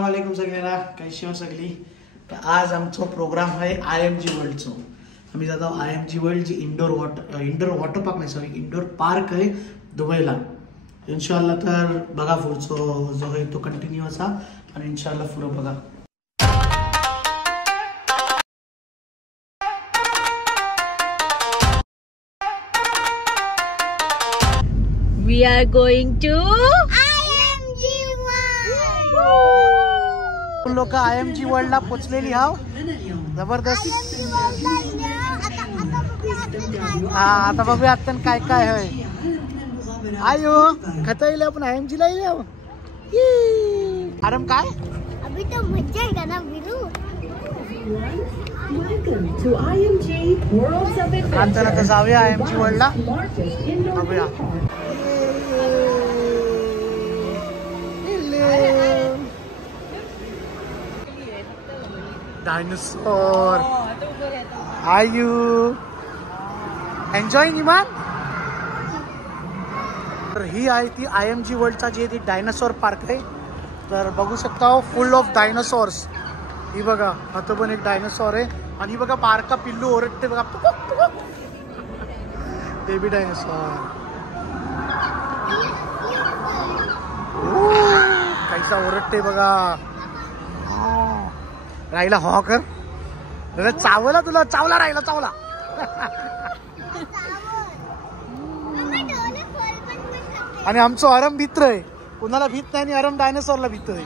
अस्सलाम वालेकुम सगळ्यांना, कशी हो सगळी. तर आज आमचा प्रोग्राम आहे IMG वर्ल्डचो. आम्ही जातो IMG वर्ल्ड जी इंडोर वॉटर पार्क नाही, सॉरी इंडोर पार्क आहे दुबईला. इन्शाल्लाह तर बघा पुढचं जो आहे तो कंटिन्यू असा आणि इन्शाल्लाह पुढं बघा. We are going to IMG World. लोक IMG वर्ल्डला पोचलेली हाव. जबरदस्त. हा आता बघूया आता काय काय आहे. आयो खाता येईल आपण IMG ला येईल. आराम काय अभी तो मजा आएगा ना बिलू. Welcome to IMG World Summit. आता नका जाऊया IMG वर्ल्डला. बघूया. डायनासोर. Are you enjoying इमान? तर ही आहे ती IMG वर्ल्डचा जे ती डायनासोर पार्क आहे. तर बघू शकता फुल ऑफ डायनासोर्स. ही बघा आता पण एक डायनासोर आहे आणि बघा बारका पिल्लू ओरडते बघा. Baby dinosaur. कैसा ओरडते बघा. राहिला हो कर चावला तुला. चावला राहिला चावला. आणि आमचं आराम भित्र आहे. कुणाला भीत नाही आणि आराम डायनासोरला भीत आहे.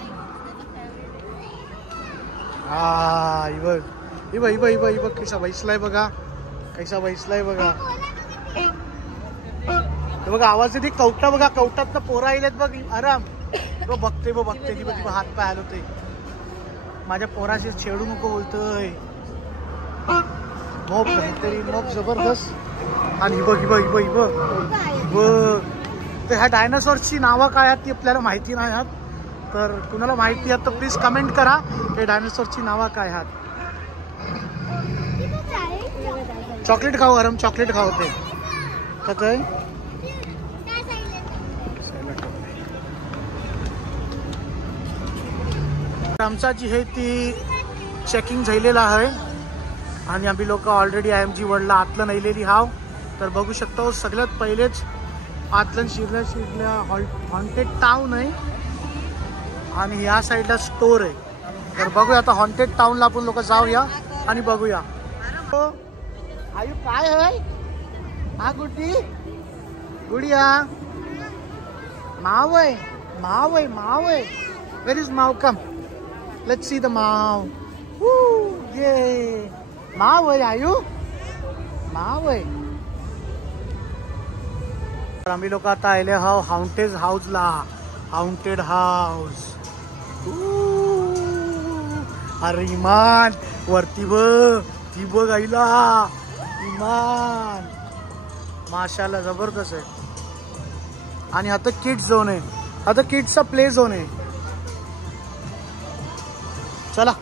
हा बघ बघ कैसा बैसलाय बघा. कैसा बैसलाय बघा. बघा आवाज येते. कवटा बघा. कवटात पोरा आलेत बघ. आराम बघते बघते ती बघ हात पाय हलवते. माझ्या पोराशी छेडू नको बोलतोय. मोप काहीतरी मोप जबरदस्त. आणि बघ तर ह्या डायनासोरची नावं काय आहेत ती आपल्याला माहिती नाही आहेत. तर कुणाला माहिती आहे तर प्लीज कमेंट करा हे डायनासोरची नावं काय आहेत. चॉकलेट खाऊ आराम. चॉकलेट खाऊ ते कसं आमचा जी आहे ती चेकिंग झालेला आहे आणि आम्ही लोक ऑलरेडी IMG वर्ल्डला आतलं नेलेली हाव. तर बघू शकतो सगळ्यात पहिलेच आतलं शिरल्या हॉन्टेड टाउन आहे आणि या साईडला स्टोर आहे. तर बघूया आता हॉन्टेड टाउनला आपण लोक जाऊया आणि बघूया. आयु काय आहे हा गुड्डी. गुडिया माव आहे. माव आहे. वेर इज माव. कम let's see the माव. ये माव आहे आयु. माव आहे. आम्ही लोक आता आले हाव हाऊंटेड हाऊसला. हाऊंटेड हाऊस. अरे इमान वरती बघ. ती बघ आईला. इमान माशाला जबरदस्त आहे. आणि आता किड्स झोन आहे. आता किड्सचा प्ले झोन आहे. चला.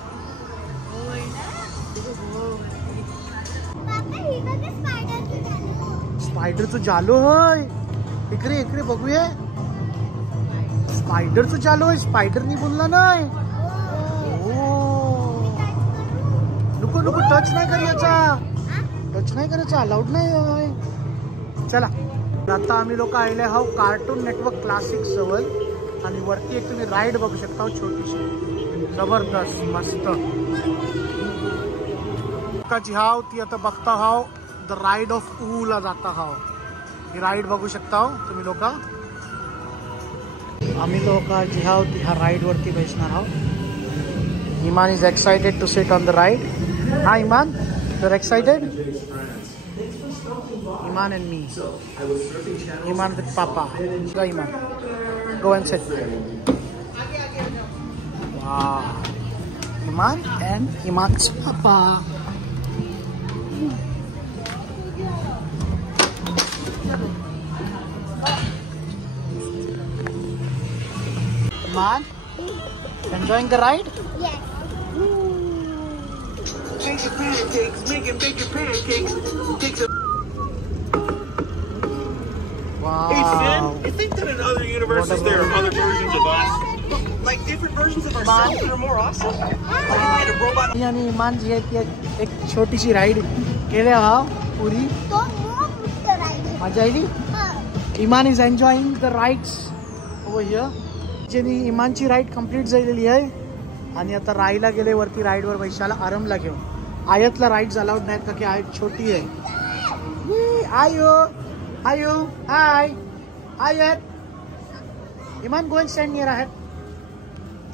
स्पायडरचं जालो होय. इकडे बघूया. स्पायडरचं जालो होय. स्पायडरनी बोलला नाही. नको टच नाही करायचा. अलाउड नाही. चला आता आम्ही लोक आले आहोत कार्टून नेटवर्क क्लासिक जवळ आणि वरती एक तुम्ही राईड बघू शकता छोटीशी. जबरदस्त मस्त जी हाव ती आता बघता हाव द राईड ऑफ ला जाता हाव. ही राईड बघू शकता तुम्ही लोक. आम्ही लोक जी हाव ती ह्या राईड वरती बसणार आहोत. Iman is excited to sit on the ride. हा Iman you are excited. Iman and me. Iman with Papa. Go Iman. Go and sit. Wow. Iman and Iman's Papa. Iman, enjoying the ride? Yes. Make your pancakes, make your pancakes. Take some. Wow. Hey Finn, you think that in other universes there are other versions of us? like different versions of ourselves that are more awesome. And a robot. आणि इमान जी आहे ती एक छोटीशी ride केल्या हा पुरी तो मस्त राहिली. मजा आली. इमान is enjoying the rides over here. ज्यानी इमानची राईड कम्प्लीट झालेली आहे आणि आता राईला गेले वरती राईडवर वैशाला आरामला घेऊन. आयतला राईड्स अलाउड नाहीत का की आयत छोटी आहे. आयो आयो हाय आयत. इमान गोइंग स्टँड नियर आहेत.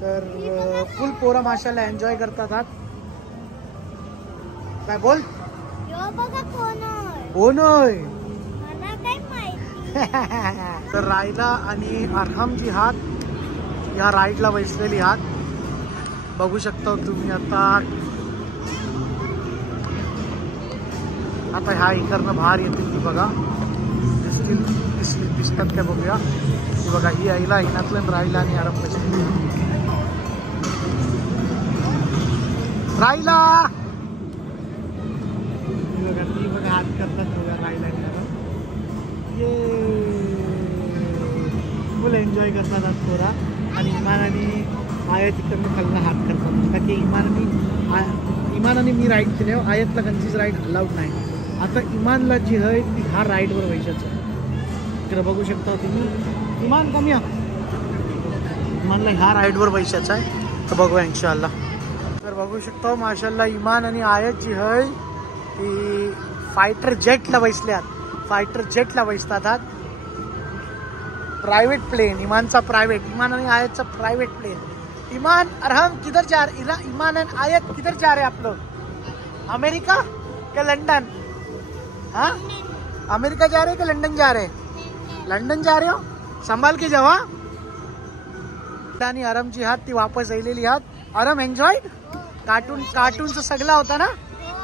तर फुल पोरं माशाला एन्जॉय करतात आहात. काय बोल. यो बघा कोण आहे. कोण होय. मला काय माहिती. तर रायला आणि अरहमजी हात या राईडला बसलेली आहात. बघू शकता तुम्ही आता ह्या इकडनं बाहेर येतील ती बघा. दिसतात काय बघूया. ती बघा ही आईला हिनातलं राहिला आणि आराम बसली. राहिला ती बघा हात करतात बघा राहिला आणि आराम. ये फुल एन्जॉय करतात आज पोरा. आणि इमान आणि आयत तिकडनं खालनं हात करतात का की इमानाने मी राईड केली. आयतला गंजीच राईड अलाउड नाही. आता इमानला जी आहे ती ह्या राईडवर व्हायच्याच आहे. इकडे बघू शकता तुम्ही. इमान कमी इमानला ह्या राईडवर व्हायच्याच आहे. तर बघूया इन्शाअल्लाह. तर बघू शकता माशाल्लाह इमान आणि आयत जी आहे ती फायटर जेटला बसल्यात. फायटर जेटला बसतात. प्राइवेट प्लेन इमानचा प्राइवेट. इमान आणि आयतचा प्राइवेट प्लेन. इमान अरहम किधर जा रहे. इमान एंड आयत किधर जा रहे आप लोग. अमेरिका क्या लंदन. हाँ अमेरिका जा रहे कि लंदन जा रहे. लंदन जा रहे हो. संभाल के जावा. आणि अरमची हात ती वापस आलेली हात. अरम एन्जॉयड. कार्टूनचं सगळा होता ना.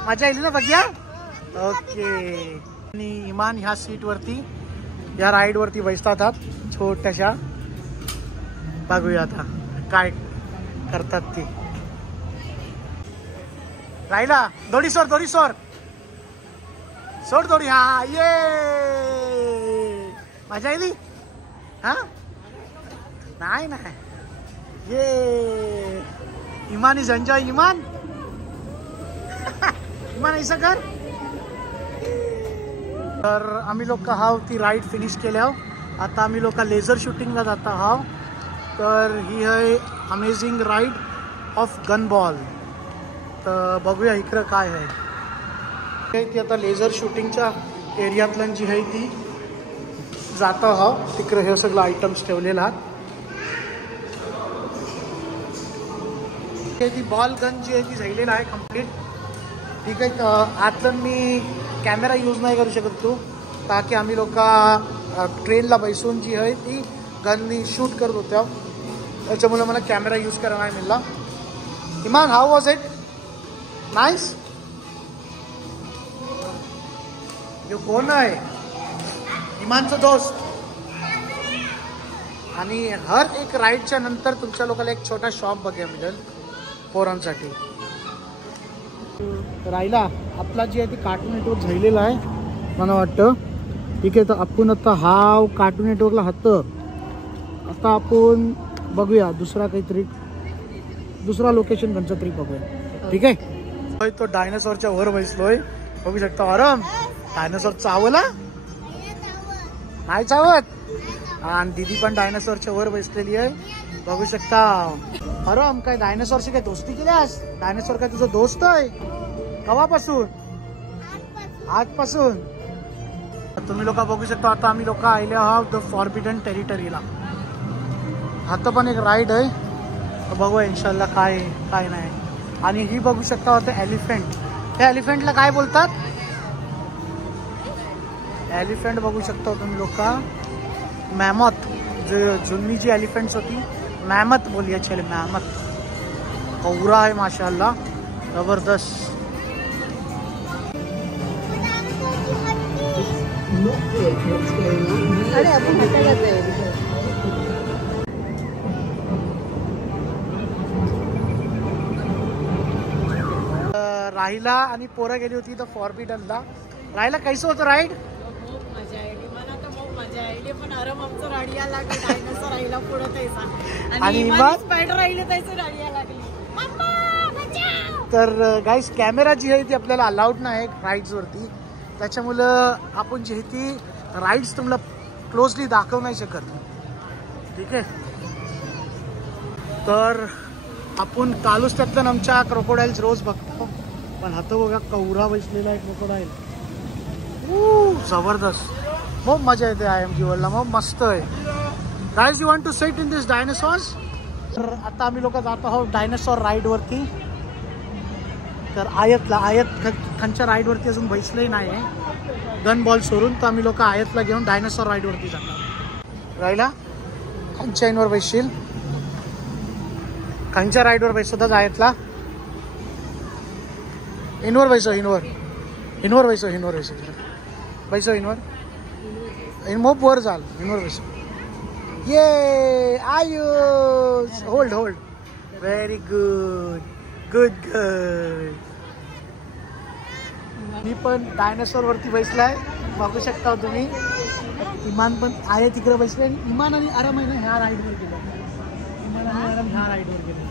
मजा आली ना बघ्या. ओके. आणि इमान ह्या सीट वरती या राईड वरती बसतात छोट्याशा. बघूया आता काय करतात ती. राहिला दोडी सोर सोड थोडी. हा ये मजा आली. हा नाही ये इमान इज एन्जॉय. इमान ऐसा कर. तर आम्ही लोक हाव ती राईड फिनिश केल्या. आता आम्ही लोक लेझर शूटिंगला जात आहाव. तर ही आहे amazing ride of gun ball. तर बघूया इकडं काय आहे ती. आता लेझर शूटिंगच्या एरियातल्या जी आहे ती जात आहाव. तिकडे हे सगळं आयटम्स ठेवलेला आहात. ती बॉल गन जी आहे ती झालेला आहे कम्प्लीट. ठीक आहे. आतलं मी कॅमेरा यूज नाही करू शकत तू का की आम्ही लोक ट्रेनला बसून जी आहे ती गननी शूट करत होत्या. त्याच्यामुळे मला कॅमेरा यूज करायला नाही मिळाला. इमान हाऊ वॉज इट. नाईस. जो कोण आहे इमानचा दोस्त. आणि हर एक राईडच्या नंतर तुमच्या लोकांना एक छोटा शॉप बघायला मिळेल पोरांसाठी. राहिला आपला जी आहे ती कार्टून नेटवर्क झालेला आहे मला वाटतं. ठीक आहे. तर आपण आता हाव कार्टून नेटवर्कला हात. आता आपण बघूया दुसरा लोकेशन कोणचं तरी बघूया. ठीक आहे. तो डायनासॉरच्या वर बसलोय. बघू शकता. आराम डायनासॉर चावला नाही चावत. आणि दीदी पण डायनासॉरच्या वर बसलेली आहे. बघू शकता. आराम काय डायनासॉरशी काय दोस्ती केल्यास. डायनासॉर काय तुझा दोस्त आहे. कवापासून. आजपासून. तुम्ही लोक बघू शकता. आता आम्ही लोक आले आहोत द फॉरबिडन टेरिटरीला. आता पण एक राईड आहे. बघूया इन्शाल्लाह काय नाही. आणि ही बघू शकता होतं एलिफंट. त्या एलिफंटला काय बोलतात. एलिफंट बघू शकता तुम्ही लोक. मॅमथ जुनी जी एलिफंट्स होती मॅमथ बोलिए. चले मॅमथ. कौरा आहे माशाल्लाह जबरदस्त. अरे आपण राहिला आणि पोरं गेली होती तर फॉरबिडनला. राहिला कैसं होतं राईड. मजा आली. मला तर खूप मजा मजा आहे पण आराम आमचं राडिया लागली डायनासोर राहिला पुढे त्याचा आणि आणि स्पायडर राहिले त्याचं राडिया लागली. तर गाईस कॅमेरा जी आहे ती आपल्याला अलाउड नाही राईड्स वरती, त्याच्यामुळं आपण जी आहे ती राईड्स तुम्हाला क्लोजली दाखवू नाही शकत. ठीक आहे, तर आपण कालच त्यातल्या आमच्या क्रोकोडाईल्स रोज बघतो, पण आता बघा कवरा बसलेला आहे क्रोकोडाईल. जबरदस्त, खूप मजा येते IMG वर्ल्डला, मग मस्त आहे. Guys you want to sit in this dinosaurs. तर आता आम्ही लोक जात आहोत डायनासॉर राईड वरती. तर आयत खानच्या राईड वरती अजून बसलंही नाही आहे गन बॉल सोडून, तर आम्ही लोक आयतला घेऊन डायनासॉर राईड वरती जाणार. राहिला खानच्या इनवर बसशील, खानच्या राईड वर बसतच आयतला. इनवर बैसो, इनवर बैसो मोप वर चाल, इनवर बैसो. ये आयुष, होल्ड व्हेरी गुड. मी पण डायनासोर वरती बसलाय, बघू शकता तुम्ही. इमान पण आहे तिकडे बसले. इमान आणि आराम आहे ना ह्या राईडवर गेलो, इमान आणि आराम ह्या राईडवर गेलो.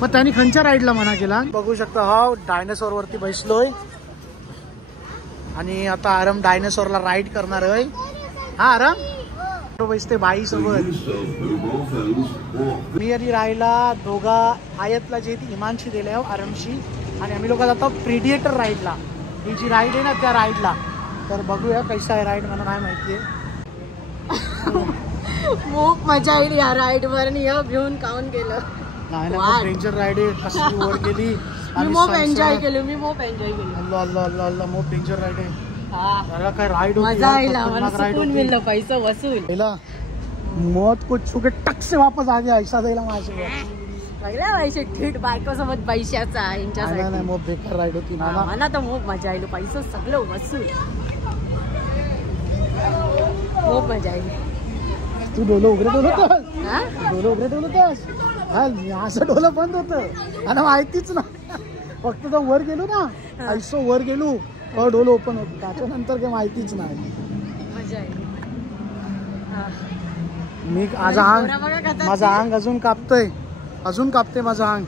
मग त्यांनी खंच्या राईडला मना केला. बघू शकता हा डायनासोर वरती बसलोय आणि आता आराम डायनासोरला राईड करणार आहे. हा आराम बसते बाई सोबत. मी आणि राहिला दोघा आयतला जे ती इमानशी दिले आरामशी, आणि आम्ही लोक जातो प्रिडिएटर राईडला. ही जी राईड आहे ना त्या राईडला. तर बघूया कैसा आहे राईड, मला नाही माहितीये. खूप मजा येईल या राईड वर. घेऊन काऊन गेलं नाही ना, डेंजर राईड आहे. कसली वर गेली, मी मोप एन्जॉय केलं. अल्ला मोप डेंजर राईड आहे. हा काय राईड मजा येईल, पैसा वसूल. मौत को छू के टक से वापस आ गया ऐसा जायला माझ्या पैसे थेट बायको सोबत पैशाचा नाही. मोप बेकार राईड होती ना. मला तर खूप मजा येईल, पैसा सगळं वसूल, खूप मजा येईल. तू डोलं उघडे ठेवलं होतस. असं डोलं बंद होतं आणि माहितीच ना, फक्त तर वर गेलो ना, ऐसो वर गेलो डोलं ओपन होत, त्याच्यानंतर काही माहितीच नाही. मजा येईल. मी माझा अंग अजून कापते माझा अंग.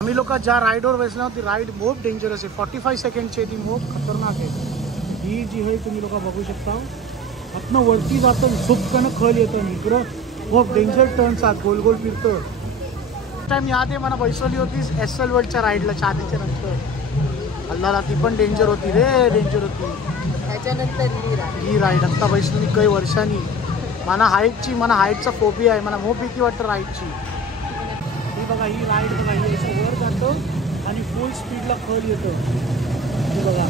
आम्ही लोक ज्या राईडवर बसलो ती राईड खूप डेंजरस आहे. 45 सेकंडची ती खूप खतरनाक आहे. ही जी आहे तुम्ही लोक बघू शकता, आतनं वरती जातं, झुपकन खल येतं, इकडं खूप डेंजर टर्न्स आहेत, गोल गोल फिरतं. टाइम याद आहे मला बसवली होती SL वर्ल्डच्या राईडला चादीच्या नंतर. अल्लाला ती पण डेंजर होती रे, डेंजर होती. त्याच्यानंतर ही राईड आता बसली काही वर्षांनी. मला हाईटचा फोबिया आहे, मला मोप भीती वाटतं राईडची. ही बघा ही राईड बघा, ही असं वर जातो आणि फुल स्पीडला खल येतं. हे बघा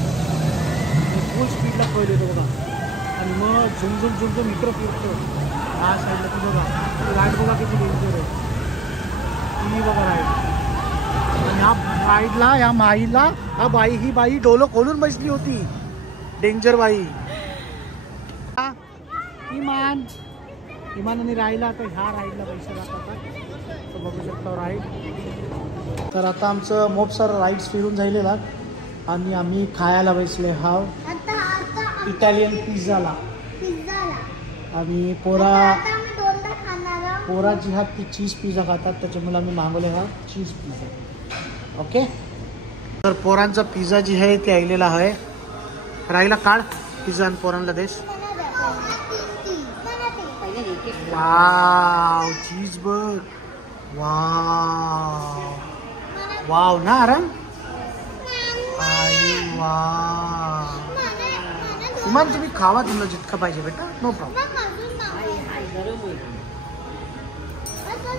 फुल स्पीडला खल येतो बघा, आणि मग झुमझुम इकडं फिरतो ह्या साईडला. ती बघा राईड बघा किती डेंजर आहे. ही बघा राईड. आणि ह्या राईडला ह्या बाई डोलं खोलून बसली होती, डेंजर बाई. इमान आणि राहिला आता ह्या राईडला पैसे जातात, बघू शकता राईड. तर आता आमचं मोप सर राईड्स फिरून झालेला आणि आम्ही खायला बसले हाव इटालियन पिझ्झाला. आणि पोरा जी हा ती चीज पिझ्झा खातात, त्याच्यामुळे आम्ही मागवले हा चीज पिझ्झा. ओके, तर पोरांचा पिझ्झा जी आहे ते आलेला आहे. राहिला काढ पिझ्झा आणि पोरांना देश. वाव चीज बघ, वाव ना आराम. वाव इमान तुम्ही खावा, तुम्हाला जितकं पाहिजे बेटा, नो प्रॉब्लेम.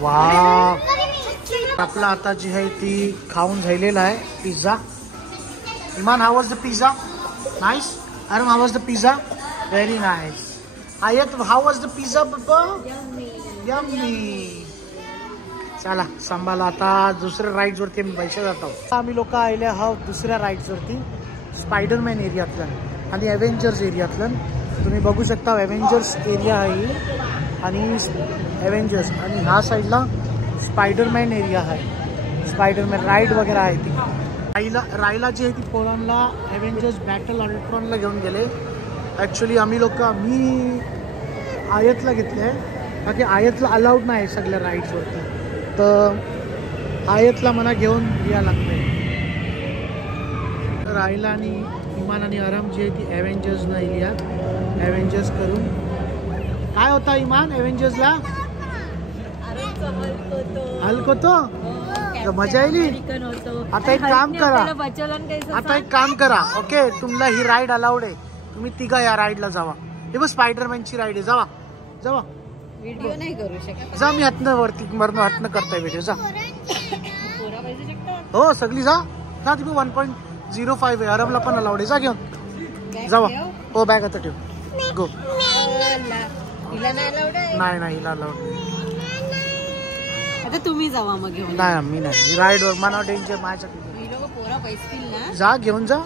वाव आपला आता जी आहे ती खाऊन झालेला आहे pizza. Iman how was the pizza? Nice. Aaram how was the pizza? Very nice. Ayat how was the pizza बाबा? यम्मी. चला सांभाळा, आता दुसऱ्या राईड्स वरती आम्ही पैसे जातो. आम्ही लोक आले आहोत दुसऱ्या राईड्स वरती, स्पायडरमॅन एरियातलं आणि अव्हेंजर्स एरियातलं. तुम्ही बघू शकता अव्हेंजर्स एरिया आहे आणि अव्हेंजर्स, आणि ह्या साईडला स्पायडरमॅन एरिया आहे. स्पायडरमॅन राईड वगैरे आहे ती. रायला जी आहे ती पोरांना अव्हेंजर्स बॅटल अल्ट्रॉनला घेऊन गेले. ॲक्च्युली आम्ही मी आयतला घेतलं आहे, का की आयतला अलाउड नाही सगळ्या राईड्सवरती, तर आयतला मला घेऊन या लागते. राहिला आणि इमान आणि आराम जी आहे ती ॲव्हेंजर्सला येईल. ॲव्हेंजर्स करून काय होता इमान ॲव्हेंजर्सला? हल्क होतो, मजा येईल. आता एक काम करा, ओके, तुम्हाला ही राईड अलाउड आहे, तुम्ही तिघा या राईडला जावा. हे बघ स्पायडरमॅनची राईड आहे, जावा जावा. व्हिडिओ नाही करू शकत. जा, मी हातनं वरती हटणं करताय व्हिडिओ, जा. हो सगळी जा ना. तुम्ही 1.05 आहे, अरबला पण अलाउड आहे, जा घेऊन जावा. हो बॅग आता ठेव, गो. नाही हिला अलाउड नाही. आता तुम्ही जावा मग घेऊन. नाही मी नाही, राईडवर मला डेंजर माझ्या. पोरा पैसे ना, जा घेऊन जा.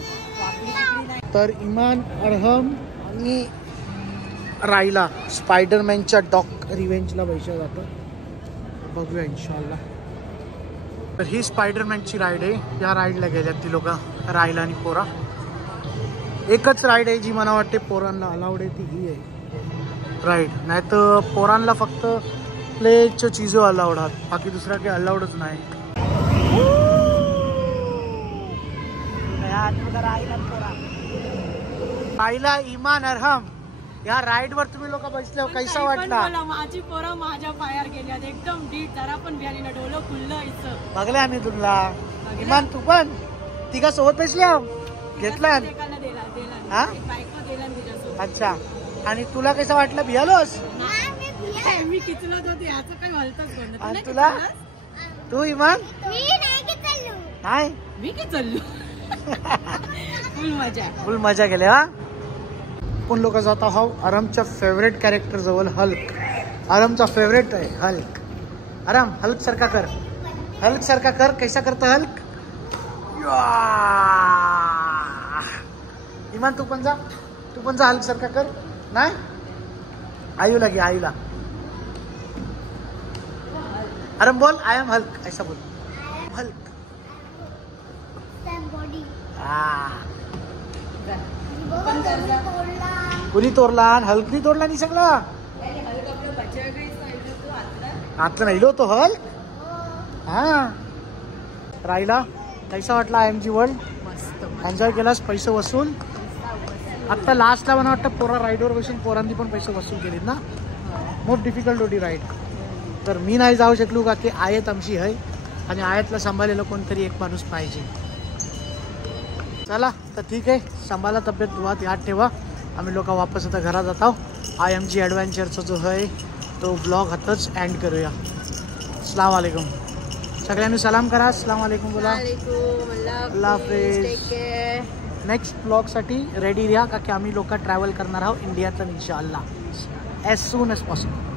तर इमान, अरहम आणि राहिला स्पायडरमॅनच्या डॉक रिव्हेंजला पैसे जातं, बघूया इन्शाल्लाह. तर ही स्पायडरमॅनची राईड आहे, या राईडला गेल्यात ती लोक, राहिला आणि पोरा. एकच राईड आहे जी मला वाटते पोरांना अलाउड आहे, ती ही आहे राईड. नाही तर पोरांना फक्त प्लेच्या चीजो अलाउड आहात, बाकी दुसरा काही अलाउडच नाही. राहिला, इमान, अरहम या राईड वर तुम्ही लोक बसल्यावर कैसा वाटला? माझी पोरं माझ्या पायावर गेल्यात एकदम डीट, जरा पण भ्याली ना, डोलं खुललं इथं. बघले आम्ही तुला. इमान तू पण तिघा सोबत बसल्या घेतला? अच्छा, आणि तुला कसं वाटलं? भियालोस? मी किचलत होते, याचं काही हलतच आणि तुला? तू इमान? नाही, मी किचललो. फुल मजा केली. हा, आपण लोक जात आहोत आरामच्या फेवरेट कॅरेक्टर जवळ, हल्क. आरामचा फेवरेट आहे हल्क. आराम हल्क सारखा कर, हल्क सारखा कर. कैसा करता हल्क? इमान तू पण जा हल्क सारखा कर. नाही, आयूला घे, आयूला. आराम बोल, आय एम हल्क, ऐसा बोल, हल्क. कुणी तोडला? हल्कनी तोडला नाही सगळं. आतलं नाही लो तो हल्क. हा, राहिला कैसा वाटला IMG वर्ल्ड? एन्जॉय केलास? पैसे वसूल? आता लास्टला मला वाटतं पोरा राईडवर बसून पोरांनी पण पैसे वसूल केलेत ना. मोस्ट डिफिकल्ट होती राईड. तर मी नाही जाऊ शकलो का की आयत आमची आहे आणि आयतला सांभाळलेलं कोणतरी एक माणूस पाहिजे. चला तर ठीक आहे, सांभाळा तब्येत, दुआत याद ठेवा. आम्ही लोक वापस आता घरात जात आहोत. IMG ॲडव्हेंचरचा जो आहे तो ब्लॉग हातच एंड करूया. अस्सलाम वालेकुम. सगळ्यांनी सलाम करा, अस्सलाम वालेकुम बोला. अल्लाह हाफिज. नेक्स्ट ब्लॉगसाठी रेडी राहा, का की आम्ही लोक ट्रॅव्हल करणार आहोत इंडियातून Inshallah as soon as possible.